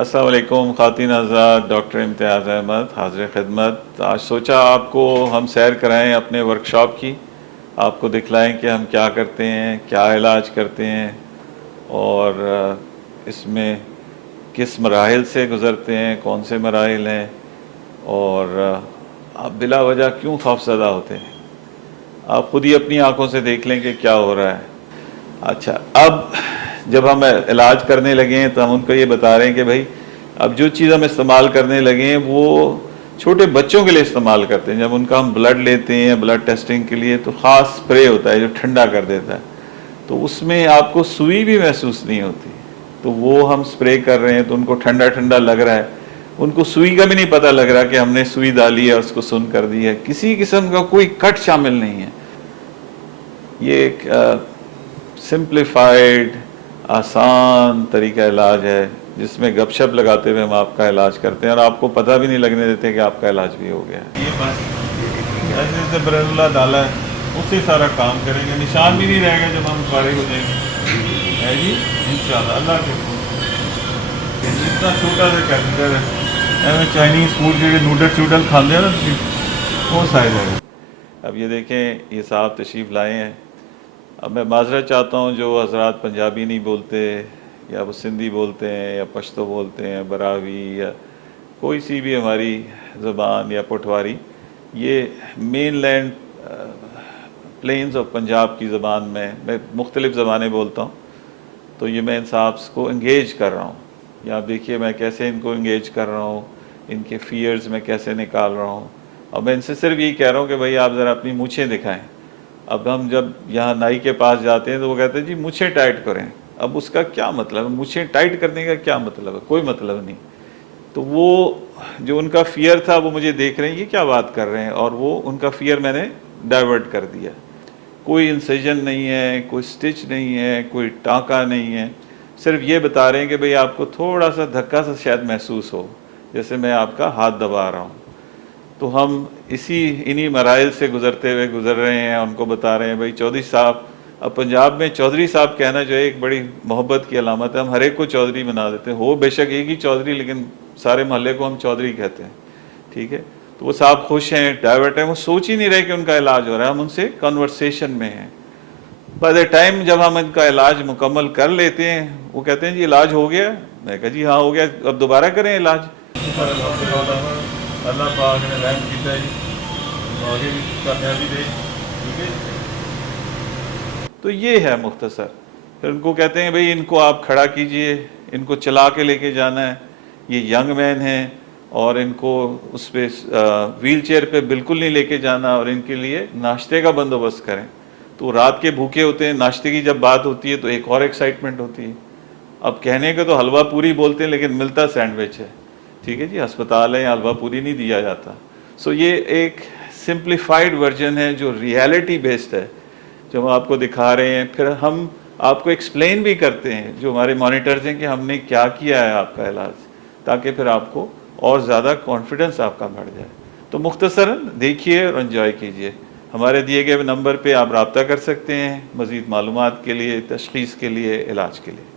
السلام علیکم خواتین حضرات، ڈاکٹر امتیاز احمد حاضر خدمت۔ آج سوچا آپ کو ہم سیر کرائیں اپنے ورکشاپ کی، آپ کو دکھلائیں کہ ہم کیا کرتے ہیں، کیا علاج کرتے ہیں اور اس میں کس مراحل سے گزرتے ہیں، کون سے مراحل ہیں اور آپ بلا وجہ کیوں خوف زدہ ہوتے ہیں۔ آپ خود ہی اپنی آنکھوں سے دیکھ لیں کہ کیا ہو رہا ہے۔ اچھا، اب جب ہم علاج کرنے لگے ہیں تو ہم ان کو یہ بتا رہے ہیں کہ بھائی اب جو چیز ہم استعمال کرنے لگے ہیں وہ چھوٹے بچوں کے لیے استعمال کرتے ہیں۔ جب ان کا ہم بلڈ لیتے ہیں بلڈ ٹیسٹنگ کے لیے تو خاص اسپرے ہوتا ہے جو ٹھنڈا کر دیتا ہے، تو اس میں آپ کو سوئی بھی محسوس نہیں ہوتی، تو وہ ہم اسپرے کر رہے ہیں تو ان کو ٹھنڈا ٹھنڈا لگ رہا ہے، ان کو سوئی کا بھی نہیں پتہ لگ رہا کہ ہم نے سوئی ڈالی ہے اور اس کو سن کر دی ہے، کسی قسم کا کوئی کٹ شامل نہیں ہے۔ یہ ایک سمپلیفائڈ آسان طریقہ علاج ہے جس میں گپ شپ لگاتے ہوئے ہم آپ کا علاج کرتے ہیں اور آپ کو پتہ بھی نہیں لگنے دیتے کہ آپ کا علاج بھی ہو گیا ہے۔ یہ بس جیسے برن اللہ ڈالا ہے اس سے سارا کام کریں گے، نشان بھی نہیں رہے گا جب ہم فارغ ہو جائیں گے، ہے جی انشاءاللہ اللہ کے اتنا چھوٹا سا کیپیٹل ہے، چائنیز فوڈ جو نوڈل کھاتے ہیں نا وہ سائز ہے۔ اب یہ دیکھیں یہ صاحب تشریف لائے ہیں۔ اب میں معذرت چاہتا ہوں جو حضرات پنجابی نہیں بولتے یا وہ سندھی بولتے ہیں یا پشتو بولتے ہیں، براوی یا کوئی سی بھی ہماری زبان یا پٹواری، یہ مین لینڈ پلینز آف پنجاب کی زبان میں مختلف زبانیں بولتا ہوں، تو یہ میں ان صاحب کو انگیج کر رہا ہوں۔ یا آپ دیکھیے میں کیسے ان کو انگیج کر رہا ہوں، ان کے فیئرز میں کیسے نکال رہا ہوں، اور میں ان سے صرف یہی کہہ رہا ہوں کہ بھائی آپ ذرا اپنی مونچھیں دکھائیں۔ اب ہم جب یہاں نائی کے پاس جاتے ہیں تو وہ کہتے ہیں جی مونچھیں ٹائٹ کریں۔ اب اس کا کیا مطلب ہے؟ مونچھیں ٹائٹ کرنے کا کیا مطلب ہے؟ کوئی مطلب نہیں۔ تو وہ جو ان کا فیئر تھا وہ مجھے دیکھ رہے ہیں یہ کیا بات کر رہے ہیں، اور وہ ان کا فیئر میں نے ڈائیورٹ کر دیا۔ کوئی انسیجن نہیں ہے، کوئی سٹچ نہیں ہے، کوئی ٹانکا نہیں ہے، صرف یہ بتا رہے ہیں کہ بھئی آپ کو تھوڑا سا دھکا سا شاید محسوس ہو، جیسے میں آپ کا ہاتھ دبا رہا ہوں۔ تو ہم انہی مراحل سے گزر رہے ہیں، ان کو بتا رہے ہیں بھائی چودھری صاحب، اب پنجاب میں چودھری صاحب کہنا جو ہے ایک بڑی محبت کی علامت ہے، ہم ہر ایک کو چودھری بنا دیتے ہیں، ہو بے شک ایک ہی چودھری لیکن سارے محلے کو ہم چودھری کہتے ہیں، ٹھیک ہے۔ تو وہ صاحب خوش ہیں، ڈائیورٹ ہیں، وہ سوچ ہی نہیں رہے کہ ان کا علاج ہو رہا ہے، ہم ان سے کنورسیشن میں ہیں۔ بائی دا ٹائم جب ہم ان کا علاج مکمل کر لیتے ہیں وہ کہتے ہیں جی علاج ہو گیا، میں کہا جی ہاں ہو گیا، اب دوبارہ کریں علاج۔ اللہ پاک نے رحم کیتا ہے، آگے بھی کامیابی دے، ٹھیک ہے۔ تو یہ ہے مختصر۔ پھر ان کو کہتے ہیں بھئی ان کو آپ کھڑا کیجئے، ان کو چلا کے لے کے جانا ہے، یہ ینگ مین ہیں اور ان کو اس پہ ویل چیئر پہ بالکل نہیں لے کے جانا، اور ان کے لیے ناشتے کا بندوبست کریں۔ تو رات کے بھوکے ہوتے ہیں، ناشتے کی جب بات ہوتی ہے تو ایک اور ایکسائٹمنٹ ہوتی ہے۔ اب کہنے کا تو حلوہ پوری بولتے ہیں لیکن ملتا سینڈوچ ہے، ٹھیک ہے جی، ہسپتال ہے حلوہ پوری نہیں دیا جاتا۔ سو یہ ایک سمپلیفائڈ ورژن ہے جو ریالٹی بیسڈ ہے، جو ہم آپ کو دکھا رہے ہیں۔ پھر ہم آپ کو ایکسپلین بھی کرتے ہیں جو ہمارے مانیٹرز ہیں کہ ہم نے کیا کیا ہے آپ کا علاج، تاکہ پھر آپ کو اور زیادہ کانفیڈنس آپ کا بڑھ جائے۔ تو مختصراً دیکھیے اور انجوائے کیجیے۔ ہمارے دیے گئے نمبر پہ آپ رابطہ کر سکتے ہیں مزید معلومات کے لیے، تشخیص کے لیے، علاج کے لیے۔